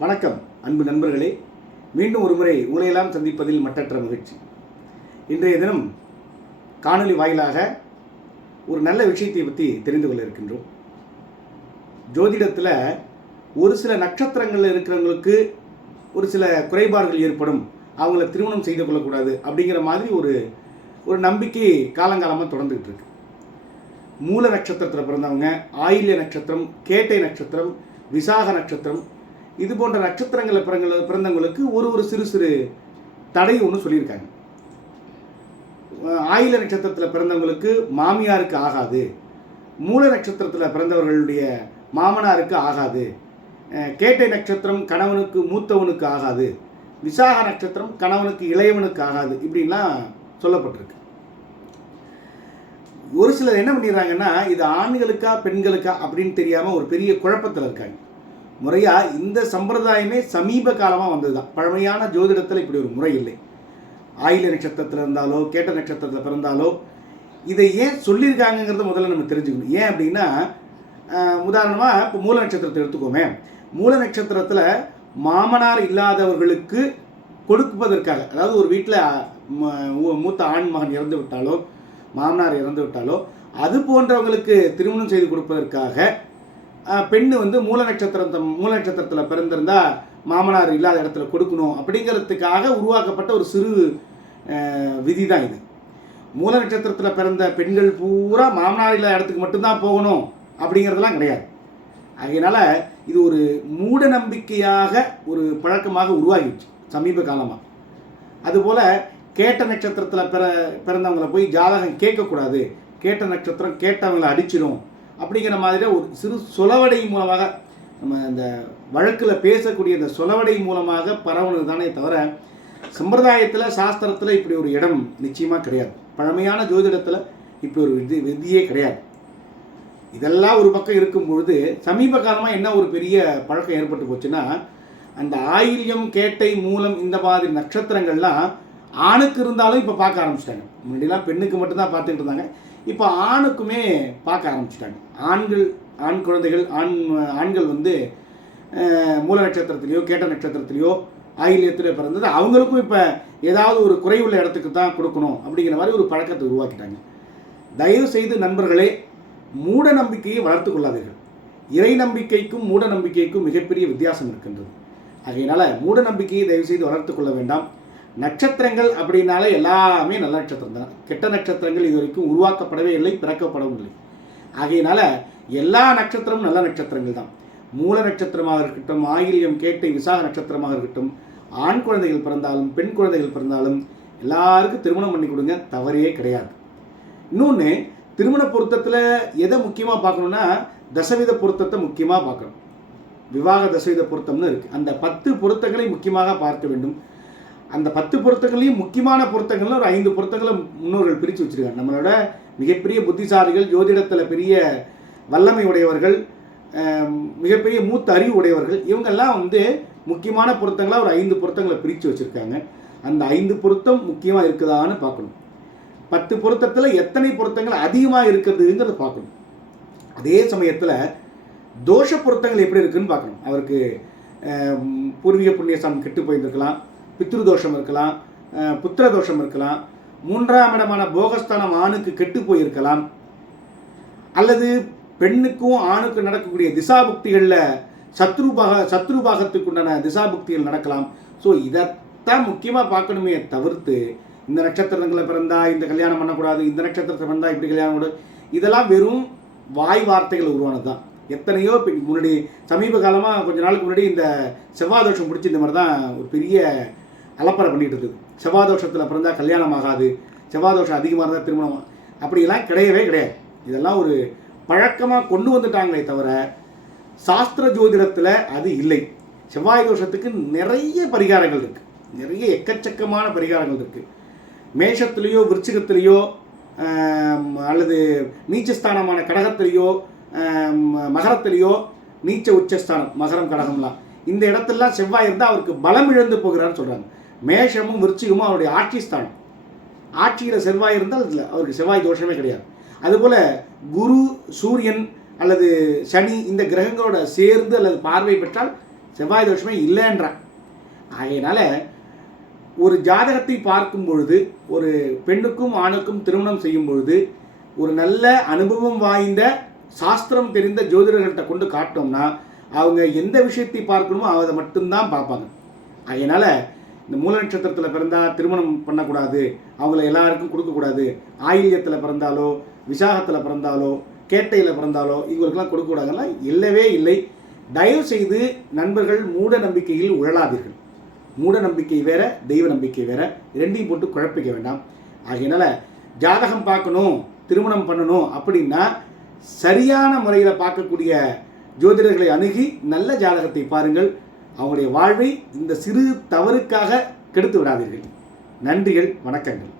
வணக்கம் அன்பு நண்பர்களே. மீண்டும் ஒரு முறை உங்களையெல்லாம் சந்திப்பதில் மட்டற்ற மகிழ்ச்சி. இன்றைய தினம் காணொளி வாயிலாக ஒரு நல்ல விஷயத்தை பற்றி தெரிந்து கொள்ள இருக்கின்றோம். ஜோதிடத்தில் ஒரு சில நட்சத்திரங்களில் இருக்கிறவங்களுக்கு ஒரு சில குறைபாடுகள் ஏற்படும். அவங்கள திருமணம் செய்து கொள்ளக்கூடாது அப்படிங்கிற மாதிரி ஒரு ஒரு நம்பிக்கை காலங்காலமாக தொடர்ந்துகிட்டு இருக்கு. மூல நட்சத்திரத்தில் பிறந்தவங்க ஆயில்ய நட்சத்திரம் கேட்டை நட்சத்திரம் விசாக நட்சத்திரம் இது போன்ற நட்சத்திரங்களில் பிறங்க பிறந்தவங்களுக்கு ஒரு ஒரு சிறு சிறு தடை ஒன்று சொல்லியிருக்காங்க. ஆயில நட்சத்திரத்தில் பிறந்தவங்களுக்கு மாமியாருக்கு ஆகாது. மூல நட்சத்திரத்தில் பிறந்தவர்களுடைய மாமனாருக்கு ஆகாது. கேட்டை நட்சத்திரம் கணவனுக்கு மூத்தவனுக்கு ஆகாது. விசாக நட்சத்திரம் கணவனுக்கு இளையவனுக்கு ஆகாது இப்படின்லாம் சொல்லப்பட்டிருக்கு. ஒரு சிலர் என்ன பண்ணிடுறாங்கன்னா இது ஆண்களுக்கா பெண்களுக்கா அப்படின்னு தெரியாமல் ஒரு பெரிய குழப்பத்தில் இருக்காங்க. முறையாக இந்த சம்பிரதாயமே சமீப காலமாக வந்தது தான் பழமையான ஜோதிடத்தில் இப்படி ஒரு முறை இல்லை. ஆயில நட்சத்திரத்தில் இருந்தாலோ கேட்ட நட்சத்திரத்தில் பிறந்தாலோ இதை ஏன் சொல்லியிருக்காங்கங்கிறத முதல்ல நம்ம தெரிஞ்சுக்கணும். ஏன் அப்படின்னா உதாரணமாக இப்போ மூல நட்சத்திரத்தை எடுத்துக்கோமே. மூல நட்சத்திரத்தில் மாமனார் இல்லாதவர்களுக்கு கொடுப்பதற்காக அதாவது ஒரு வீட்டில் மூத்த ஆண் மகன் இறந்து விட்டாலோ மாமனார் இறந்து விட்டாலோ அது போன்றவங்களுக்கு திருமணம் செய்து கொடுப்பதற்காக பெண்ணு வந்து மூல நட்சத்திரம் மூல நட்சத்திரத்தில் பிறந்திருந்தா மாமனார் இல்லாத இடத்துல கொடுக்கணும் அப்படிங்கிறதுக்காக உருவாக்கப்பட்ட ஒரு சிறு விதி தான் இது. மூல நட்சத்திரத்தில் பிறந்த பெண்கள் பூரா மாமனார் இல்லாத இடத்துக்கு மட்டும்தான் போகணும் அப்படிங்கிறதெல்லாம் கிடையாது. அதனால் இது ஒரு மூட நம்பிக்கையாக ஒரு பழக்கமாக உருவாகிடுச்சு சமீப காலமாக அதுபோல் கேட்ட நட்சத்திரத்தில் பிற பிறந்தவங்களை போய் ஜாதகம் கேட்கக்கூடாது. கேட்ட நட்சத்திரம் கேட்டவங்களை அடிச்சிடும் அப்படிங்கிற மாதிரி ஒரு சிறு சொலவடை மூலமாக நம்ம இந்த வழக்கில் பேசக்கூடிய இந்த சொலவடை மூலமாக பரவுனது தானே தவிர சம்பிரதாயத்தில் சாஸ்திரத்தில் இப்படி ஒரு இடம் நிச்சயமாக கிடையாது. பழமையான ஜோதிடத்தில் இப்படி ஒரு விதி விதியே கிடையாது. இதெல்லாம் ஒரு பக்கம் இருக்கும் பொழுது சமீப காலமாக என்ன ஒரு பெரிய பழக்கம் ஏற்பட்டு போச்சுன்னா அந்த ஆயில்யம் கேட்டை மூலம் இந்த மாதிரி நட்சத்திரங்கள்லாம் ஆணுக்கு இருந்தாலும் இப்போ பார்க்க ஆரம்பிச்சிட்டாங்க. முன்னாடிலாம் பெண்ணுக்கு மட்டும்தான் பார்த்துக்கிட்டு இருந்தாங்க. இப்போ ஆணுக்குமே பார்க்க ஆரம்பிச்சிட்டாங்க. ஆண்கள் ஆண் குழந்தைகள் ஆண் ஆண்கள் வந்து மூல நட்சத்திரத்திலையோ கேட்ட நட்சத்திரத்திலையோ ஆயில்யத்தில் பிறந்தது அவங்களுக்கும் இப்போ ஏதாவது ஒரு குறைவுள்ள இடத்துக்கு தான் கொடுக்கணும் அப்படிங்கிற மாதிரி ஒரு பழக்கத்தை உருவாக்கிட்டாங்க. தயவு செய்து நண்பர்களே மூட நம்பிக்கையை வளர்த்து கொள்ளாதீர்கள். இறை நம்பிக்கைக்கும் மூட நம்பிக்கைக்கும் மிகப்பெரிய வித்தியாசம் இருக்கின்றது. ஆகையினால மூட நம்பிக்கையை தயவு செய்து வளர்த்து கொள்ள வேண்டாம். நட்சத்திரங்கள் அப்படின்னாலே எல்லாமே நல்ல நட்சத்திரம் தான். கெட்ட நட்சத்திரங்கள் இது வரைக்கும் உருவாக்கப்படவே இல்லை பிறக்கப்படவும் இல்லை. ஆகையினால எல்லா நட்சத்திரமும் நல்ல நட்சத்திரங்கள் தான். மூல நட்சத்திரமாக இருக்கட்டும் ஆயில்யம் கேட்டை விசாக நட்சத்திரமாக இருக்கட்டும் ஆண் குழந்தைகள் பிறந்தாலும் பெண் குழந்தைகள் பிறந்தாலும் எல்லாருக்கும் திருமணம் பண்ணி கொடுங்க தவறே கிடையாது. இன்னொன்று திருமண பொருத்தத்தில் எதை முக்கியமாக பார்க்கணுன்னா தசவித பொருத்தத்தை முக்கியமாக பார்க்கணும். விவாக தசவித பொருத்தம்னு இருக்குது அந்த பத்து பொருத்தங்களை முக்கியமாக பார்க்க வேண்டும். அந்த பத்து பொருத்தங்களையும் முக்கியமான பொருத்தங்கள்னு ஒரு ஐந்து பொருத்தங்களை முன்னோர்கள் பிரித்து வச்சுருக்காங்க. நம்மளோட மிகப்பெரிய புத்திசாலிகள் ஜோதிடத்தில் பெரிய வல்லமை உடையவர்கள் மிகப்பெரிய மூத்த அறிவு உடையவர்கள் இவங்கெல்லாம் வந்து முக்கியமான பொருத்தங்களாக ஒரு ஐந்து பொருத்தங்களை பிரித்து வச்சுருக்காங்க. அந்த ஐந்து பொருத்தம் முக்கியமாக இருக்குதான்னு பார்க்கணும். பத்து பொருத்தத்தில் எத்தனை பொருத்தங்கள் அதிகமாக இருக்குதுங்கிறத பார்க்கணும். அதே சமயத்தில் தோஷ பொருத்தங்கள் எப்படி இருக்குதுன்னு பார்க்கணும். அவருக்கு பூர்வீக பூர்வீக சாமி கெட்டு போயிருந்திருக்கலாம். பித்ரு தோஷம் இருக்கலாம் புத்திர தோஷம் இருக்கலாம் மூன்றாம் இடமான போகஸ்தானம் ஆணுக்கு கெட்டு போயிருக்கலாம். அல்லது பெண்ணுக்கும் ஆணுக்கும் நடக்கக்கூடிய திசாபுக்திகளில் சத்ருபாக சத்ருபாகத்துக்குண்டான திசாபுக்திகள் நடக்கலாம். ஸோ இதைத்தான் முக்கியமாக பார்க்கணுமே தவிர்த்து இந்த நட்சத்திரங்களை பிறந்தா இந்த கல்யாணம் பண்ணக்கூடாது இந்த நட்சத்திரத்தை பிறந்தா இப்படி கல்யாணம் கூட இதெல்லாம் வெறும் வாய் வார்த்தைகள் உருவானது தான் எத்தனையோ இப்போ முன்னாடி சமீப காலமாக கொஞ்ச நாளுக்கு முன்னாடி இந்த செவ்வாய் தோஷம் பிடிச்சி இந்த மாதிரி தான் ஒரு பெரிய அலப்பறை பண்ணிட்டு இருக்குது. செவ்வாதோஷத்தில் தோஷத்தில் கல்யாணம் ஆகாது. செவ்வாய் தோஷம் அதிகமாக இருந்தால் திருமணம் அப்படிலாம் கிடையவே கிடையாது. இதெல்லாம் ஒரு பழக்கமாக கொண்டு வந்துட்டாங்களே தவிர சாஸ்திர ஜோதிடத்தில் அது இல்லை. செவ்வாய் தோஷத்துக்கு நிறைய பரிகாரங்கள் இருக்குது நிறைய எக்கச்சக்கமான பரிகாரங்கள் இருக்குது மேஷத்துலேயோ விருச்சிகத்திலேயோ அல்லது நீச்சஸ்தானமான கடகத்திலேயோ மகரத்திலேயோ நீச்ச உச்சஸ்தானம் மகரம் கடகம்லாம். இந்த இடத்துலலாம் செவ்வாய் இருந்தால் அவருக்கு பலம் இழந்து போகிறான்னு சொல்கிறாங்க மேஷமும் விருச்சிகமும் அவருடைய ஆட்சி ஸ்தானம். ஆட்சியில் செவ்வாய் இருந்தால் அதில் அவருக்கு செவ்வாய் தோஷமே கிடையாது. அதுபோல் குரு சூரியன் அல்லது சனி இந்த கிரகங்களோட சேர்ந்து அல்லது பார்வை பெற்றால் செவ்வாய் தோஷமே இல்லைன்றான். ஆகையினால ஒரு ஜாதகத்தை பார்க்கும் பொழுது ஒரு பெண்ணுக்கும் ஆணுக்கும் திருமணம் செய்யும் பொழுது ஒரு நல்ல அனுபவம் வாய்ந்த சாஸ்திரம் தெரிந்த ஜோதிடர்கள்ட்ட கொண்டு காட்டோம்னா அவங்க எந்த விஷயத்தை பார்க்கணுமோ அதை மட்டும்தான் பார்ப்பாங்க. அதனால் இந்த மூல நட்சத்திரத்தில் பிறந்தால் திருமணம் பண்ணக்கூடாது. அவங்கள எல்லாருக்கும் கொடுக்கக்கூடாது. ஆயில்யத்தில் பிறந்தாலோ விசாகத்தில் பிறந்தாலோ கேட்டையில் பிறந்தாலோ இவங்களுக்கெல்லாம் கொடுக்கக்கூடாதுலாம் இல்லவே இல்லை. தயவு செய்து நண்பர்கள் மூட நம்பிக்கையில் உழலாதீர்கள். மூட நம்பிக்கை வேற தெய்வ நம்பிக்கை வேற. ரெண்டையும் போட்டு குழப்பிக்க வேண்டாம். ஆகையினால ஜாதகம் பார்க்கணும் திருமணம் பண்ணணும் அப்படின்னா சரியான முறையில் பார்க்கக்கூடிய ஜோதிடர்களை அணுகி நல்ல ஜாதகத்தை பாருங்கள். அவங்களுடைய வாழ்வை இந்த சிறு தவறுக்காக கெடுத்து விடாதீர்கள். நன்றிகள் வணக்கங்கள்.